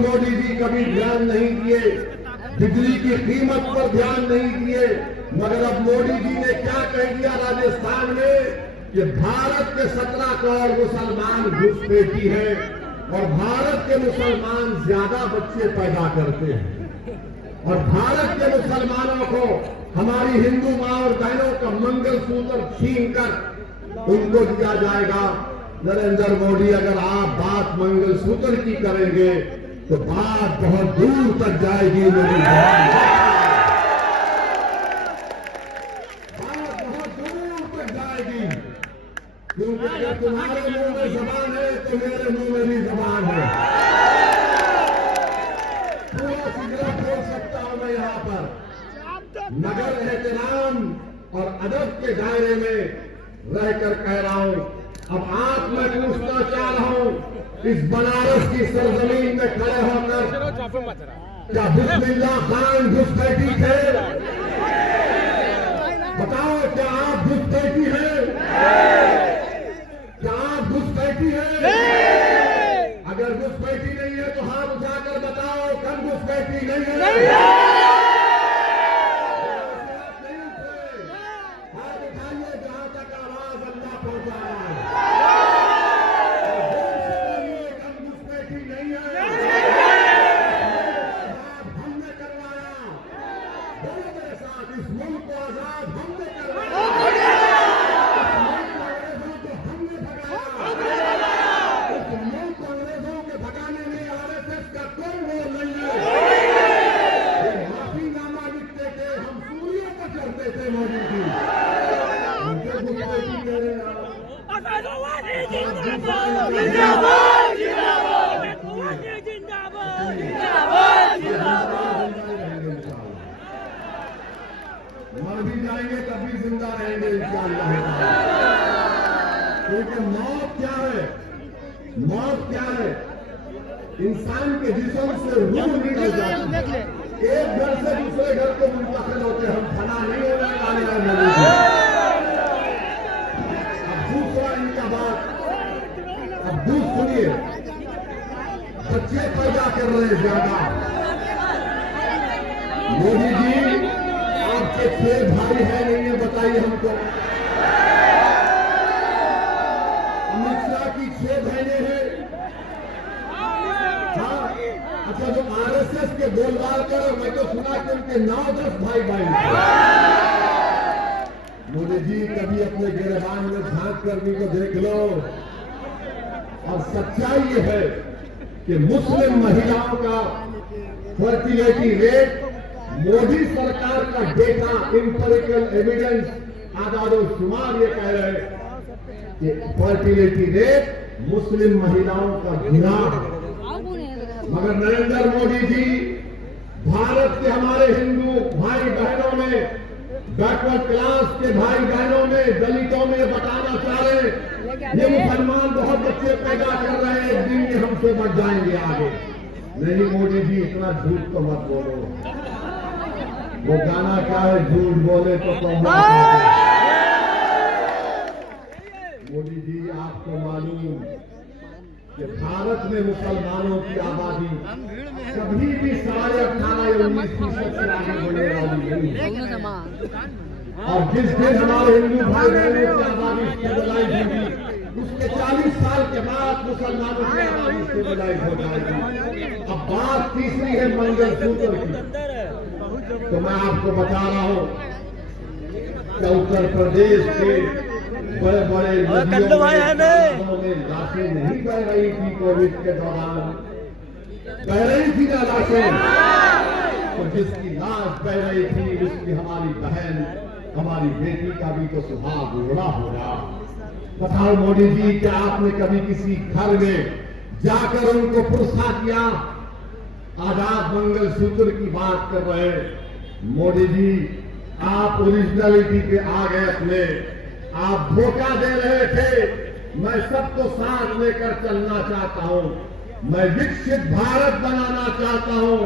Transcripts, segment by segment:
मोदी जी कभी ध्यान नहीं दिए, बिजली की कीमत पर ध्यान नहीं दिए, मगर अब मोदी जी ने क्या कह दिया राजस्थान में कि भारत के 17 करोड़ मुसलमान घुसपैठी हैं और भारत के मुसलमान ज्यादा बच्चे पैदा करते हैं और भारत के मुसलमानों को हमारी हिंदू मां और बहनों का मंगलसूत्र छीनकर उनको दिया जाएगा। नरेंद्र मोदी, अगर आप बात मंगलसूत्र की करेंगे तो बात बहुत दूर तक जाएगी। मेरी बात बहुत दूर तक जाएगी, क्योंकि अगर तुम्हारे मुंह में जबान है तो मेरे मुंह में भी जबान है। पूरा सिगरा बोल सकता हूं मैं यहाँ पर, मगर एहतराम और अदब के दायरे में रहकर कह रहा हूं। अब आप मैं पूछना चाह रहा हूं, इस बनारस की सरजमीन में खड़े होकर क्या बिस्मिल्लाह खान घुसपैठी थे? बताओ, क्या आप घुसपैठी हैं? क्या आप घुसपैठी हैं? अगर घुसपैठी नहीं है तो हाथ उठाकर बताओ, कब घुसपैठी नहीं है? इस मुल्क को आजाद हमने करवाया, हमने भगाया। इस मुल्क को अंग्रेजों के भगाने में आरएसएस का कोई रोल नहीं है। माफीनामा लिखते थे, हम सूर्यों पर चढ़ते थे मोदी जी। उनके गुस्से कह रहे हैं मर भी जाएंगे तभी जिंदा रहेंगे इंशाअल्लाह। क्योंकि मौत क्या है? मौत क्या है? इंसान के जिस्म से रूह निकल जाती है, एक घर से दूसरे घर को मुंतकिल होते। हम फना नहीं होने वाले हैं। अब दूसरा इनका बात, अब दूध सुनिए, बच्चे पैदा कर रहे हैं ज्यादा। मोदी जी, आपके 6 भाई है नहीं है? बताइए हमको। अमित शाह की 6 बहनें हैं। हाँ, अच्छा, जो आरएसएस के गोलमाल कर, मैं तो सुना कि उनके 9-10 भाई बहन। मोदी जी, कभी अपने गिरबान में झांक कर भी तो देख लो। और सच्चाई ये है कि मुस्लिम महिलाओं का फर्टिलिटी रेट, मोदी सरकार का डेटा, इंपेरिकल एविडेंस, आदादोशुमार ये कह रहे हैं कि फर्टिलिटी रेट मुस्लिम महिलाओं का गिरा। मगर नरेंद्र मोदी जी भारत के हमारे हिंदू भाई बहनों में, बैकवर्ड क्लास के भाई बहनों में, दलितों में बताना चाह रहे हैं ये मुसलमान बहुत बच्चे पैदा कर रहे हैं, एक दिन ये हमसे बढ़ जाएंगे आगे। नहीं मोदी जी, इतना झूठ तो मत बोलो। वो गाना क्या है, झूठ बोले तो मोदी जी, आपको मालूम कि भारत में मुसलमानों की आबादी कभी भी 18.5 या 19% से आगे बढ़ने वाली नहीं है। और जिस दिन हमारे हिंदू भाई बहनों की आबादी स्टेबलाइज होगी, उसके 40 साल के बाद मुसलमानों की आबादी स्टेबलाइज हो जाएगी। अब बात तीसरी है मंगलसूत्र की। तो मैं आपको बता रहा हूं कि उत्तर प्रदेश के बड़े बड़े नदियों में लाशें नहीं बह रही थी कोविड के दौरान, बह रही थी ना लाशें। तो जिसकी लाश बह रही थी उसकी हमारी बहन, हमारी बेटी का भी तो सुहाग उड़ा हो रहा। बताओ मोदी जी, क्या आपने कभी किसी घर में जाकर उनको पुरसा किया? आजाद मंगलसूत्र की बात कर रहे हैं मोदी जी, आप ओरिजिनलिटी पे आ गए अपने। आप धोखा दे रहे थे। मैं सबको साथ लेकर चलना चाहता हूं, मैं विकसित भारत बनाना चाहता हूं,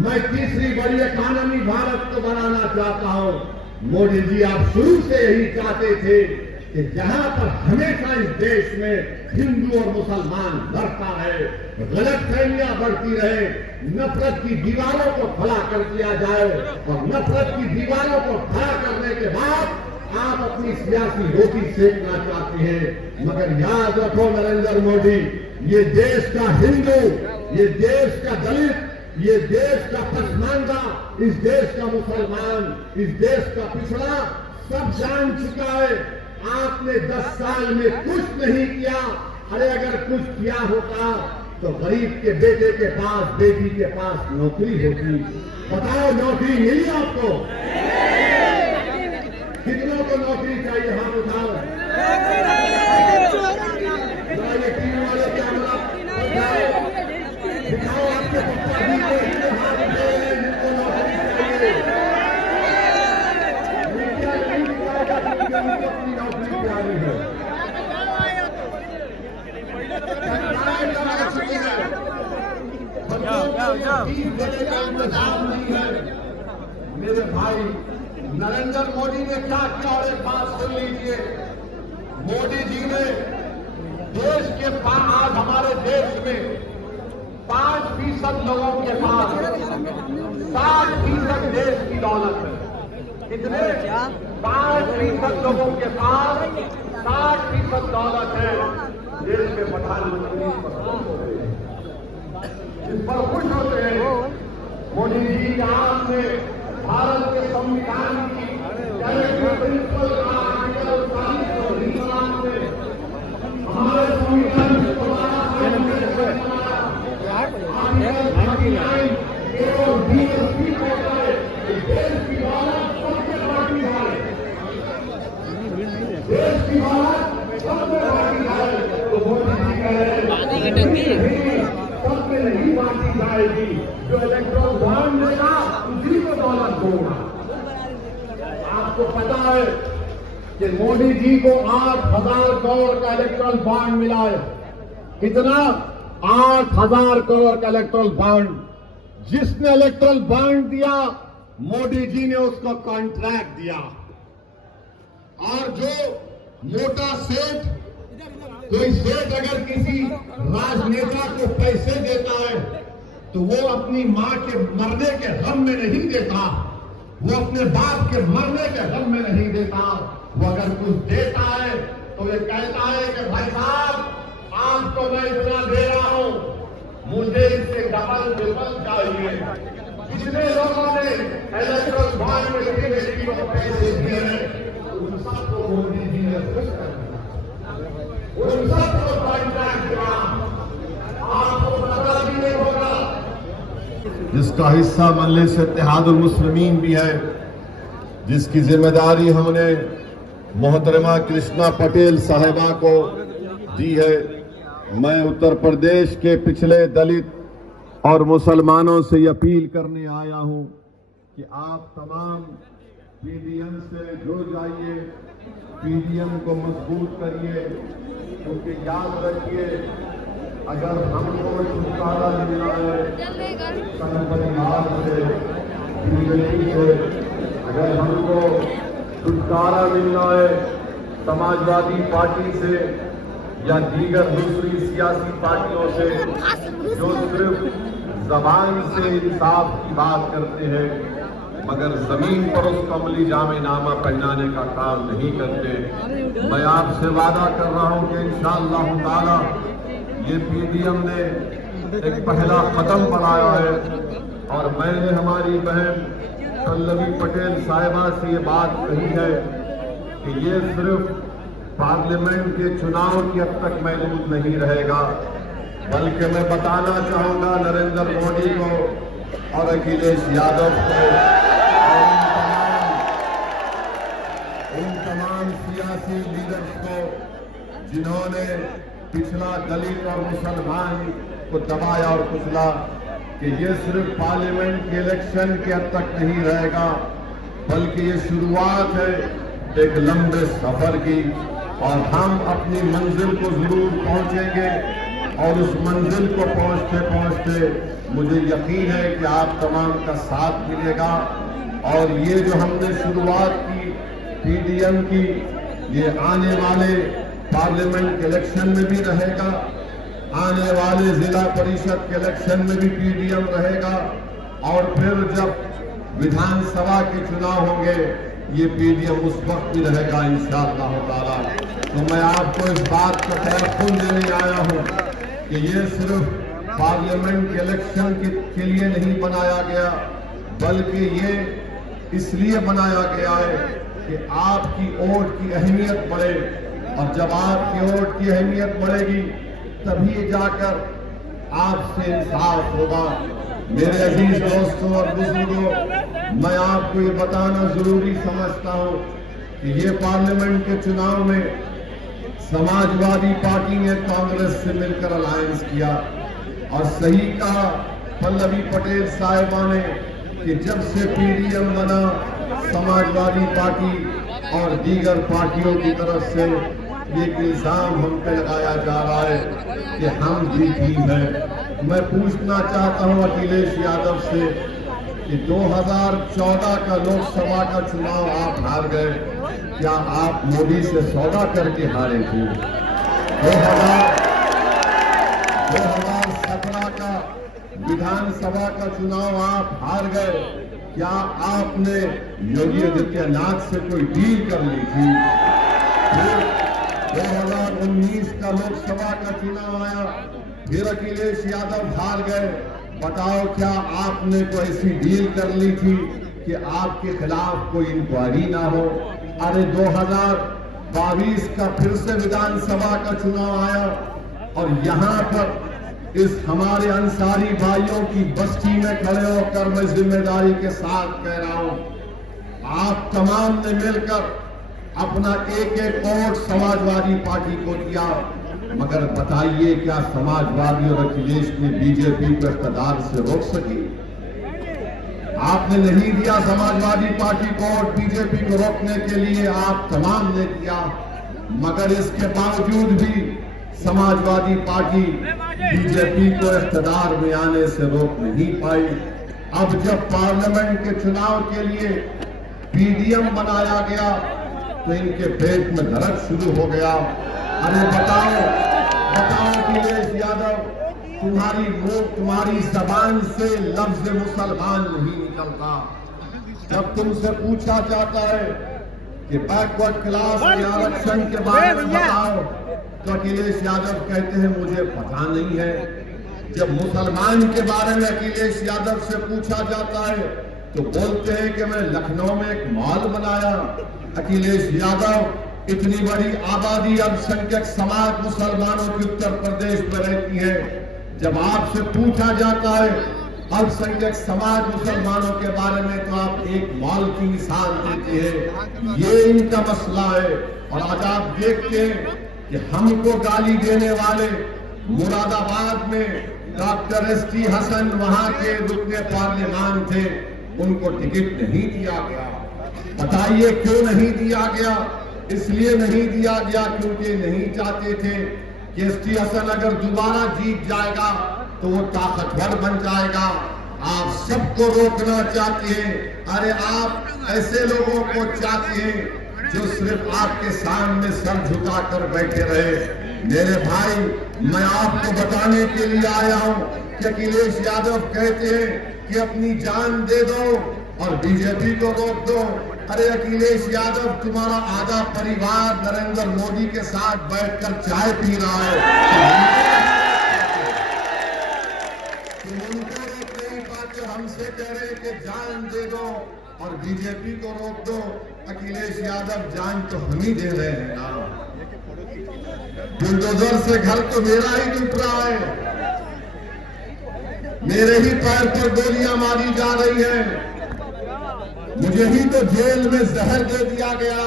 मैं तीसरी बड़ी इकॉनमी भारत को बनाना चाहता हूं। मोदी जी, आप शुरू से यही चाहते थे कि जहां पर हमेशा इस देश में हिंदू और मुसलमान लड़ता रहे, गलतफहमियां बढ़ती रहे, नफरत की दीवारों को खड़ा कर दिया जाए और नफरत की दीवारों को खड़ा करने के बाद आप अपनी सियासी रोटी सेकना चाहते हैं। मगर याद रखो नरेंद्र मोदी, ये देश का हिंदू, ये देश का दलित, ये देश का पसमानदा, इस देश का मुसलमान, इस देश का पिछड़ा सब जान चुका है। आपने 10 साल में कुछ नहीं किया। अरे अगर कुछ किया होता तो गरीब के बेटे के पास, बेटी के पास नौकरी होती। बताओ, नौकरी मिली आपको? कितनों को नौकरी चाहिए? हाथ उठाओ। ये टीवी वाले कैमरा दिखाओ, आपके पप्पा जी को हाथ उठाओ जिनको नौकरी चाहिए। अपनी नौकरी प्यारी है। मेरे भाई नरेंद्र मोदी ने क्या किया, और एक बात सुन लीजिए। मोदी जी ने देश के आज हमारे देश में 5% लोगों के पास 60% देश की दौलत है। कितने? 5% लोगों के पास 60% दौलत है। देश के प्रधानमंत्री इस पर खुश होते हैं। मोदी जी, आपने भारत के संविधान की प्रिंसिपल का आर्टिकल 40 को हिंदुस्तान में हमारे संविधान के द्वारा DSP कहता है कि देश की दौलत सबसे बड़ी है, देश की दौलत सबसे बड़ी है। तो मोदी जी कह रहे हैं सबसे नहीं बांटी जाएगी, जो इलेक्ट्रॉन बॉन्ड देगा उसी को दौलत दूंगा। आपको पता है कि मोदी जी को 8,000 करोड़ का इलेक्ट्रल बॉन्ड मिला है। कितना? 8,000 करोड़ का इलेक्ट्रल बॉन्ड। जिसने इलेक्ट्रल बॉन्ड दिया, मोदी जी ने उसको कॉन्ट्रैक्ट दिया। और जो मोटा सेठ, कोई सेठ अगर किसी राजनेता को पैसे देता है तो वो अपनी मां के मरने के गम में नहीं देता, वो अपने बाप के मरने के गम में नहीं देता। वो अगर कुछ देता है तो ये कहता है कि भाई साहब, आपको मैं इतना दे रहा हूं, मुझे इससे डबल ट्रिपल चाहिए। कितने लोगों ने इलेक्ट्रल बॉन्ड में किसी को पैसे दिए हैं, उन सबको मोदी जी ने खुश कर दिया, उन सबको कॉन्ट्रैक्ट दिया। आपको पता भी नहीं होगा, जिसका हिस्सा मजलिस इत्तेहादुल मुस्लिमीन भी है, जिसकी जिम्मेदारी हमने मोहतरमा कृष्णा पटेल साहिबा को दी है। मैं उत्तर प्रदेश के पिछले दलित और मुसलमानों से अपील करने आया हूं कि आप तमाम पीडीएम से जुड़ जाइए, पीडीएम को मजबूत करिए, क्योंकि याद रखिए, अगर हमको छुटकारा मिलना है परिवार से, बीजेपी से, अगर हमको छुटकारा मिलना है समाजवादी पार्टी से या दीगर दूसरी सियासी पार्टियों से जो सिर्फ जबान से इंसाफ की बात करते हैं मगर जमीन पर उसको अमली जामेनामा पहनाने का काम नहीं करते, मैं आपसे वादा कर रहा हूं कि इंशाअल्लाह ताला ये पीडीएम ने एक पहला कदम बढ़ाया है। और मैंने हमारी बहन पल्लवी पटेल साहिबा से ये बात कही है कि ये सिर्फ पार्लियामेंट के चुनाव की अब तक महदूद नहीं रहेगा, बल्कि मैं बताना चाहूंगा नरेंद्र मोदी को और अखिलेश यादव को और उन तमाम सियासी लीडर्स को जिन्होंने पिछला दलित और मुसलमान को दबाया और कुचला, कि ये सिर्फ पार्लियामेंट के इलेक्शन के अब तक नहीं रहेगा, बल्कि ये शुरुआत है एक लंबे सफर की। और हम अपनी मंजिल को जरूर पहुंचेंगे और उस मंजिल को पहुंचते पहुंचते मुझे यकीन है कि आप तमाम का साथ मिलेगा। और ये जो हमने शुरुआत की पीडीएम की, ये आने वाले पार्लियामेंट के इलेक्शन में भी रहेगा, आने वाले जिला परिषद के इलेक्शन में भी पीडीएम रहेगा, और फिर जब विधानसभा के चुनाव होंगे ये पीडीएम उस वक्त भी रहेगा इंशाअल्लाह ताला। तो मैं आपको इस बात का तयक़ुन देने आया हूँ कि ये सिर्फ पार्लियामेंट के इलेक्शन के लिए नहीं बनाया गया, बल्कि ये इसलिए बनाया गया है कि आपकी वोट की अहमियत बढ़े, और जब आपकी वोट की अहमियत बढ़ेगी तभी जाकर आपसे इंसाफ होगा। मेरे अजीज दोस्तों और बुजुर्गों, मैं आपको ये बताना जरूरी समझता हूँ कि ये पार्लियामेंट के चुनाव में समाजवादी पार्टी ने कांग्रेस से मिलकर अलायंस किया, और सही कहा पल्लवी पटेल साहिबा ने कि जब से पीडीएम बना समाजवादी पार्टी और दीगर पार्टियों की तरफ से एक इल्जाम हम पे लगाया जा रहा है कि हम भी ठीक हैं। मैं पूछना चाहता हूं अखिलेश यादव से कि 2014 का लोकसभा का चुनाव आप हार गए, क्या आप मोदी से सौदा करके हारे थे? 2017 का विधानसभा का चुनाव आप हार गए, क्या आपने योगी आदित्यनाथ से कोई डील कर ली थी? 2019 का लोकसभा का चुनाव आया, फिर अखिलेश यादव हार गए, बताओ क्या आपने कोई ऐसी डील कर ली थी कि आपके खिलाफ कोई इंक्वायरी ना हो? अरे 2022 का फिर से विधानसभा का चुनाव आया, और यहाँ पर इस हमारे अंसारी भाइयों की बस्ती में खड़े होकर मैं जिम्मेदारी के साथ कह रहा हूं, आप तमाम ने मिलकर अपना एक एक वोट समाजवादी पार्टी को दिया, मगर बताइए क्या समाजवादी और अखिलेश ने बीजेपी को इक़्तिदार से रोक सकी? आपने नहीं दिया समाजवादी पार्टी को वोट, बीजेपी को रोकने के लिए आप तमाम ने दिया, मगर इसके बावजूद भी समाजवादी पार्टी बीजेपी को इक़्तिदार में आने से रोक नहीं पाई। अब जब पार्लियामेंट के चुनाव के लिए पीडीएम बनाया गया तो इनके पेट में दर्द शुरू हो गया। अरे बताओ अखिलेश यादव, तुम्हारी जबान से लफ्ज मुसलमान नहीं निकलता। जब तुमसे पूछा जाता है कि बैकवर्ड क्लास के आरक्षण के बारे में बताओ, तो अखिलेश यादव कहते हैं मुझे पता नहीं है। जब मुसलमान के बारे में अखिलेश यादव से पूछा जाता है तो बोलते हैं कि मैं लखनऊ में एक मॉल बनाया। अखिलेश यादव, इतनी बड़ी आबादी अल्पसंख्यक समाज मुसलमानों की उत्तर प्रदेश में रहती है, जब आपसे पूछा जाता है अल्पसंख्यक समाज मुसलमानों के बारे में तो आप एक मॉल की मिसाल देते हैं। ये इनका मसला है। और आज आप देखते हैं कि हमको गाली देने वाले मुरादाबाद में डॉक्टर एसटी हसन वहां के रुकने पार्लियामान थे, उनको टिकट नहीं दिया गया। बताइए क्यों नहीं दिया गया? इसलिए नहीं दिया गया क्योंकि नहीं चाहते थे कि एसटी हसन अगर दोबारा जीत जाएगा तो वो ताकतवर बन जाएगा। आप सबको रोकना चाहते हैं। अरे आप ऐसे लोगों को चाहते हैं जो सिर्फ आपके सामने सर झुकाकर बैठे रहे। मेरे भाई, मैं आपको बताने के लिए आया हूं कि अखिलेश यादव कहते हैं कि अपनी जान दे दो और बीजेपी को रोक दो। अरे अखिलेश यादव, तुम्हारा आधा परिवार नरेंद्र मोदी के साथ बैठकर चाय पी रहा है, तुम उनको रोक नहीं पाते। हमसे कह रहे कि जान दे दो और बीजेपी को रोक दो। अखिलेश यादव, जान तो हम ही दे रहे हैं ना। बुलडोजर से घर तो मेरा ही टूट रहा है, मेरे ही पैर पर गोलियां मारी जा रही हैं, मुझे ही तो जेल में जहर दे दिया गया।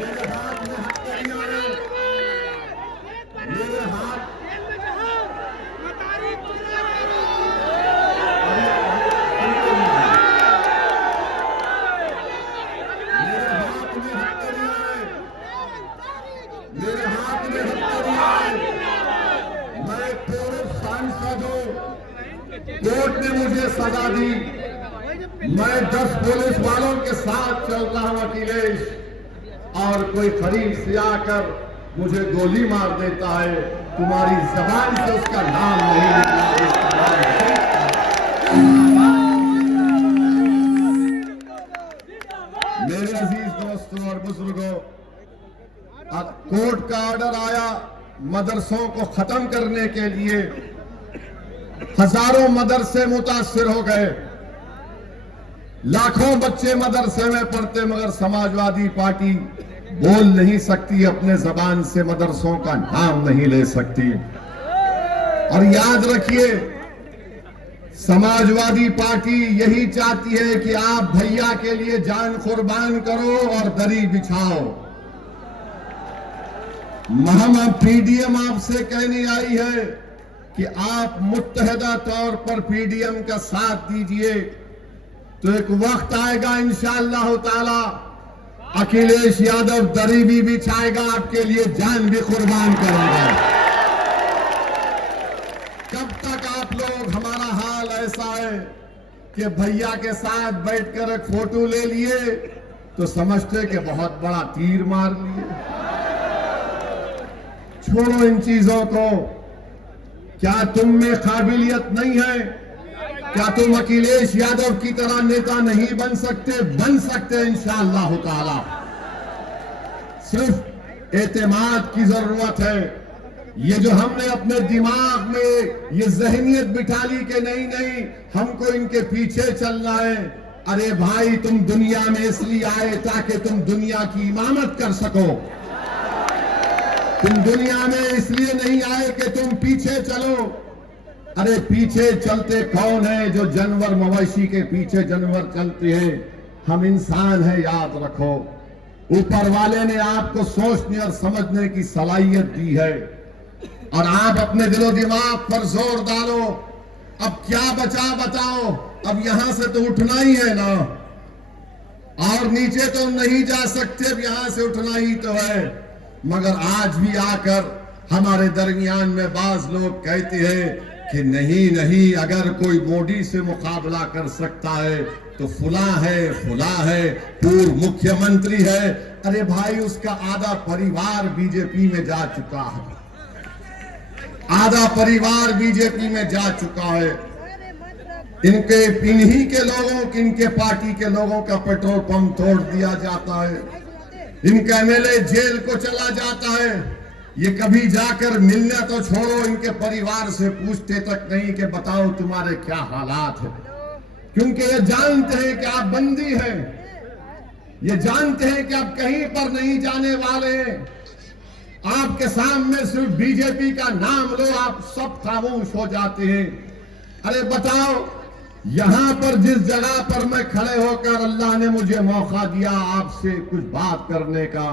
मेरे हाथ में हथकड़ियां हैं, मेरे हाथ मैं पूर्व सांसद हूं, कोर्ट ने मुझे सजा दी, मैं 10 पुलिस वालों के साथ चल रहा हूं अखिलेश, और कोई करीब से आकर मुझे गोली मार देता है, तुम्हारी जबान से उसका नाम नहीं निकला। मेरे अजीज दोस्तों और बुजुर्गों, अब कोर्ट का ऑर्डर आया मदरसों को खत्म करने के लिए। हजारों मदरसे मुतासिर हो गए, लाखों बच्चे मदरसे में पढ़ते, मगर समाजवादी पार्टी बोल नहीं सकती, अपने जबान से मदरसों का नाम नहीं ले सकती। और याद रखिए, समाजवादी पार्टी यही चाहती है कि आप भैया के लिए जान कुर्बान करो और दरी बिछाओ। हम अब पीडीएम आपसे कहने आई है कि आप मुत्तहदा तौर पर पीडीएम का साथ दीजिए, तो एक वक्त आएगा इंशाअल्लाह ताला अखिलेश यादव दरी भी बिछाएगा, आपके लिए जान भी कुर्बान करेगा। कब तक आप लोग, हमारा हाल ऐसा है कि भैया के साथ बैठकर एक फोटो ले लिए तो समझते कि बहुत बड़ा तीर मार लिए। छोड़ो इन चीजों को। क्या तुम में काबिलियत नहीं है? क्या तुम अखिलेश यादव की तरह नेता नहीं बन सकते? बन सकते इंशाअल्लाह ताला। सिर्फ एतमाद की जरूरत है। ये जो हमने अपने दिमाग में ये जहनियत बिठा ली कि नहीं हमको इनके पीछे चलना है। अरे भाई, तुम दुनिया में इसलिए आए ताकि तुम दुनिया की इमामत कर सको। तुम दुनिया में इसलिए नहीं आए कि तुम पीछे चलो। अरे पीछे चलते कौन है? जो जानवर मवेशी के पीछे जानवर चलते हैं। हम इंसान हैं, याद रखो। ऊपर वाले ने आपको सोचने और समझने की सलाहियत दी है, और आप अपने दिलो दिमाग पर जोर डालो। अब क्या बचा बताओ? अब यहां से तो उठना ही है ना, और नीचे तो नहीं जा सकते, अब यहां से उठना ही तो है। मगर आज भी आकर हमारे दरमियान में बाज लोग कहते हैं कि नहीं, अगर कोई मोदी से मुकाबला कर सकता है तो फुला है, पूर्व मुख्यमंत्री है। अरे भाई, उसका आधा परिवार बीजेपी में जा चुका है, आधा परिवार बीजेपी में जा चुका है। इन्हीं के लोगों, इनके पार्टी के लोगों का पेट्रोल पंप तोड़ दिया जाता है, इनका एमएलए जेल को चला जाता है। ये कभी जाकर मिलने तो छोड़ो, इनके परिवार से पूछते तक नहीं कि बताओ तुम्हारे क्या हालात है, क्योंकि ये जानते हैं कि आप बंदी हैं, ये जानते हैं कि आप कहीं पर नहीं जाने वाले हैं। आपके सामने सिर्फ बीजेपी का नाम लो, आप सब खामोश हो जाते हैं। अरे बताओ, यहां पर जिस जगह पर मैं खड़े होकर अल्लाह ने मुझे मौका दिया आपसे कुछ बात करने का,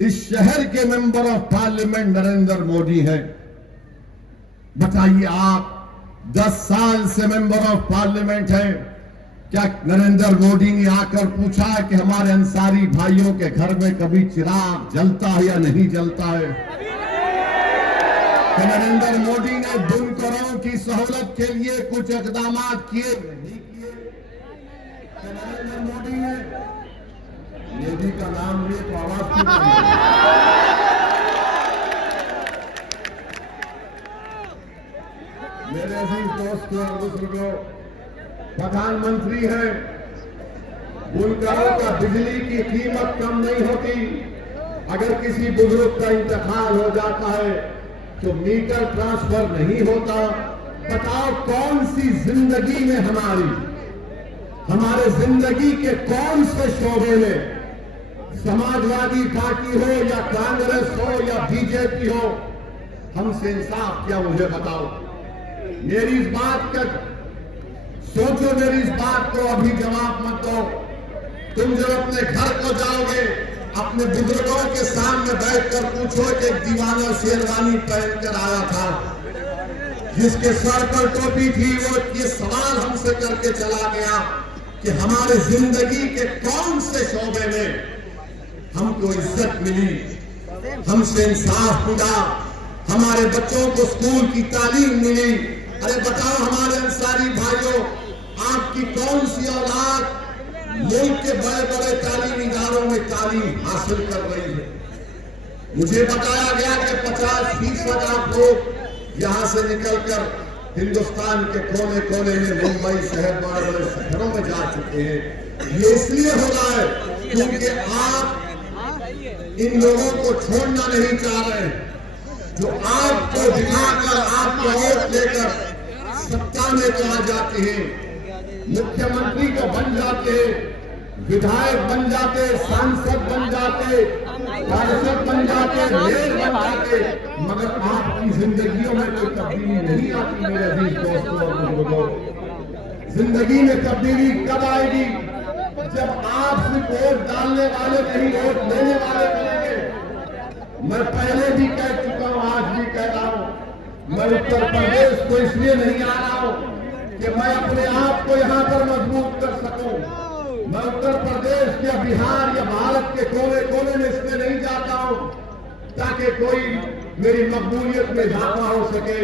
इस शहर के member of parliament Narendra Modi हैं। बताइए, आप 10 साल से मेंबर ऑफ पार्लियामेंट हैं। क्या नरेंद्र मोदी ने आकर पूछा कि हमारे अंसारी भाइयों के घर में कभी चिराग जलता है या नहीं जलता है? कि नरेंद्र मोदी ने बुनकरों की सहूलत के लिए कुछ इकदाम किए नहीं किए? नरेंद्र मोदी ने, मोदी का नाम ले तो आवाज मेरे अजीज दोस्तों और बुजुर्गों, प्रधानमंत्री है, बुनकरों का बिजली की कीमत कम नहीं होती। अगर किसी बुजुर्ग का इंतकाल हो जाता है तो मीटर ट्रांसफर नहीं होता। बताओ, कौन सी जिंदगी में हमारे जिंदगी के कौन से शोबे में, समाजवादी पार्टी हो या कांग्रेस हो या बीजेपी हो, हमसे इंसाफ क्या? मुझे बताओ। मेरी इस बात का सोचो, मेरी इस बात को अभी जवाब मत दो। तुम जब अपने घर को जाओगे, अपने बुजुर्गों के सामने बैठकर पूछो कि एक दीवाना शेरवानी पहनकर आया था, जिसके सर पर टोपी थी, वो ये सवाल हमसे करके चला गया कि हमारे जिंदगी के कौन से शोबे में हमको इज्जत मिली, हमसे इंसाफ मिला, हमारे बच्चों को स्कूल की तालीम मिली। अरे बताओ हमारे अंसारी भाइयों, आपकी कौन सी औलाद मुल्क के बड़े बड़े तालीमी इदारों में तालीम हासिल कर रही है। मुझे बताया गया कि 50% आप लोग यहां से निकलकर हिंदुस्तान के कोने कोने में मुंबई शहर बड़े बड़े शहरों में जा चुके हैं। ये इसलिए हो रहा है क्योंकि आप इन लोगों को छोड़ना नहीं चाह रहे, जो आपको दिखाकर आपको वोट लेकर सत्ता में तो आ जाते हैं, मुख्यमंत्री को बन जाते, विधायक बन जाते, सांसद बन जाते, पार्षद बन जाते, मेयर बन जाते, मगर आपकी जिंदगियों में कोई तब्दीली नहीं आती। मेरे अजीज दोस्तों और बुजुर्गों, जिंदगी में तब्दीली कब आएगी? जब आप सिर्फ वोट डालने वाले नहीं, वोट लेने वाले बनेंगे। मैं पहले भी कह चुका हूं, आज भी कह रहा हूं, मैं उत्तर प्रदेश को इसलिए नहीं आ रहा हूं कि मैं अपने आप को यहां पर मजबूत कर सकूं। मैं उत्तर प्रदेश या बिहार या भारत के कोने कोने में इसलिए नहीं जाता हूं ताकि कोई मेरी मकबूलियत में इजाफा हो सके।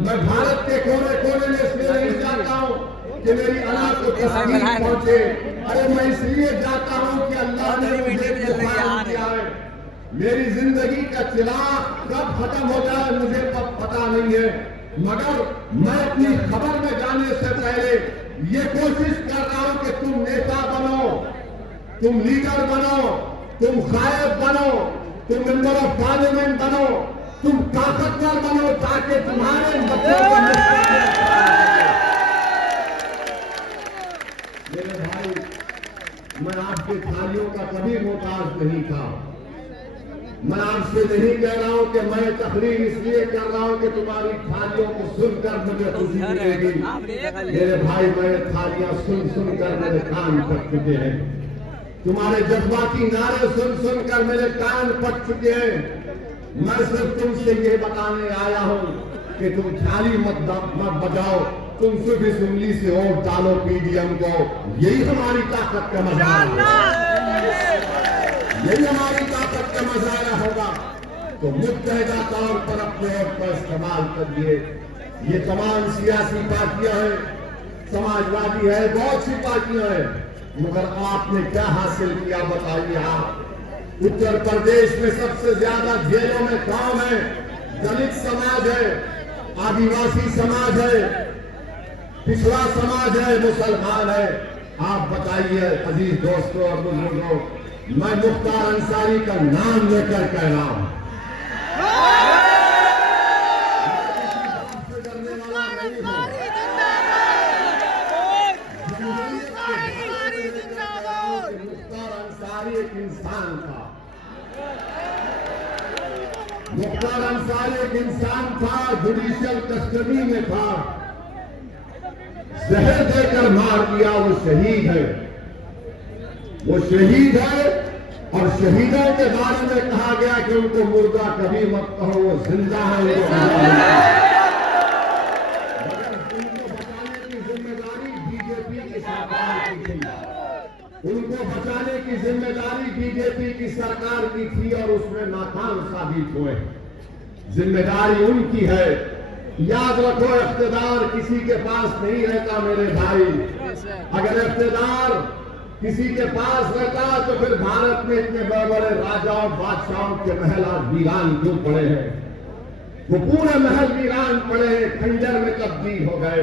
मैं भारत के कोने कोने में इसलिए नहीं जाता हूं कि मेरी अल्लाह को तस्वीर पहुंचे। अरे मैं इसलिए जाता हूं कि अल्लाह ने मुझे किया है। मेरी जिंदगी का चिराग कब खत्म हो जाए मुझे पता नहीं है, मगर मैं अपनी खबर में जाने से पहले ये कोशिश कर रहा हूं कि तुम नेता बनो, तुम लीडर बनो, तुम कायद बनो, तुम मेंबर ऑफ पार्लियामेंट बनो, तुम ताकतवर बनो, ताकि तुम्हारे बच्चों को मेरे भाई, मैं आपके थालियों का कभी मोहताज नहीं था। मैं आपसे नहीं कह रहा हूं कि मैं तकरीर इसलिए कर रहा हूं कि तुम्हारी थालियों को सुनकर मुझे खुशी मिलेगी। मेरे भाई, मैंने थालियां सुन सुनकर मेरे कान पक चुके हैं, तुम्हारे जज्बाती नारे सुन सुनकर मेरे कान पक चुके हैं। मैं सिर्फ तुमसे ये बताने आया हूं कि तुम थाली मत बजाओ, तुम सिर्फ इस उंगली से वोट डालो पीडीएम को। यही हमारी ताकत का मजारा है, यही हमारी ताकत का मजारा होगा। तो मुत्तहिदा तौर पर अपने वोट का इस्तेमाल करिए। ये तमाम सियासी पार्टियां हैं, समाजवादी है, बहुत सी पार्टियां हैं, मगर आपने क्या हासिल किया बताइए। आप उत्तर प्रदेश में सबसे ज्यादा जेलों में कौन है? दलित समाज है, आदिवासी समाज है, पिछड़ा समाज है, मुसलमान है। आप बताइए अजीज दोस्तों और बुजुर्गों, मैं मुख्तार अंसारी का नाम लेकर कह रहा हूं, मुख्तार अंसारी एक इंसान था, मुख्तार अंसारी एक इंसान था, जुडिशियल कस्टडी में था, जहर देकर मार दिया। वो शहीद है, वो शहीद है। और शहीदों के बारे में कहा गया कि उनको मुर्दा कभी मत कहो, वो जिंदा है। उनको बचाने की जिम्मेदारी बीजेपी की सरकार की थी, उनको बचाने की जिम्मेदारी बीजेपी की सरकार की थी और उसमें नाकाम साबित हुए। जिम्मेदारी उनकी है। याद रखो, इख्तिदार किसी के पास नहीं रहता मेरे भाई। अगर इख्तिदार किसी के पास रहता तो फिर भारत में इतने बड़े बड़े राजाओं बादशाहों के महल आज वीरान क्यों पड़े हैं? वो पूरे महल वीरान पड़े हैं, खंजर में तब्दील हो गए।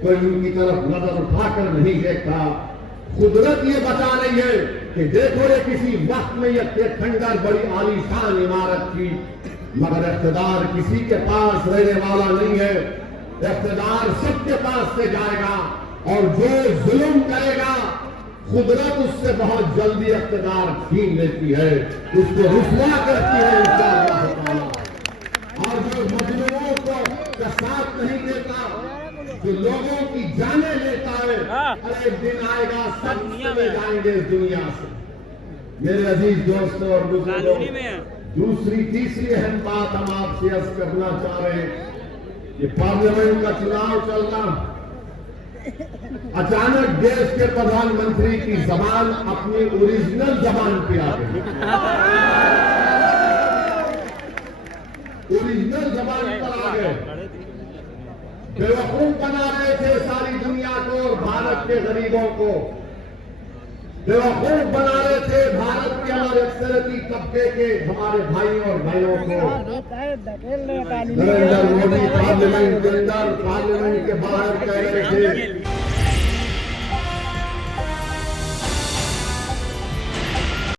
कोई उनकी तरफ नजर उठाकर नहीं देखता। कुदरत ये बता रही है कि देखो, ये किसी वक्त में ये खंडर बड़ी आलीशान इमारत थी, मगर इख्तिदार किसी के पास रहने वाला नहीं है। इख्तिदार सबके पास से जाएगा और जो जुल्म करेगा कुदरत उससे बहुत जल्दी इख्तिदार छीन लेती है, उसको रुसवा करती है इंशाअल्लाह। और जो मजलूमों का साथ नहीं देता, जो लोगों की जाने लेता है, अरे दिन आएगा सब चले जाएंगे इस दुनिया से। मेरे अजीज दोस्तों और बुजुर्गों, दूसरी तीसरी अहम बात हम आपसे अर्ज करना चाह रहे हैं। ये पार्लियामेंट का चुनाव चलना, अचानक देश के प्रधानमंत्री की जबान अपनी ओरिजिनल जबान पे आ गई, ओरिजिनल जबान पर आ गए। बेवकूफ बना रहे थे सारी दुनिया को और भारत के गरीबों को बेवकूफ बना रहे थे भारत के हमारे अक्सरती तबके के हमारे भाइयों और बहनों को। नरेंद्र मोदी पार्लियामेंट के अंदर पार्लियामेंट के बाहर कह रहे थे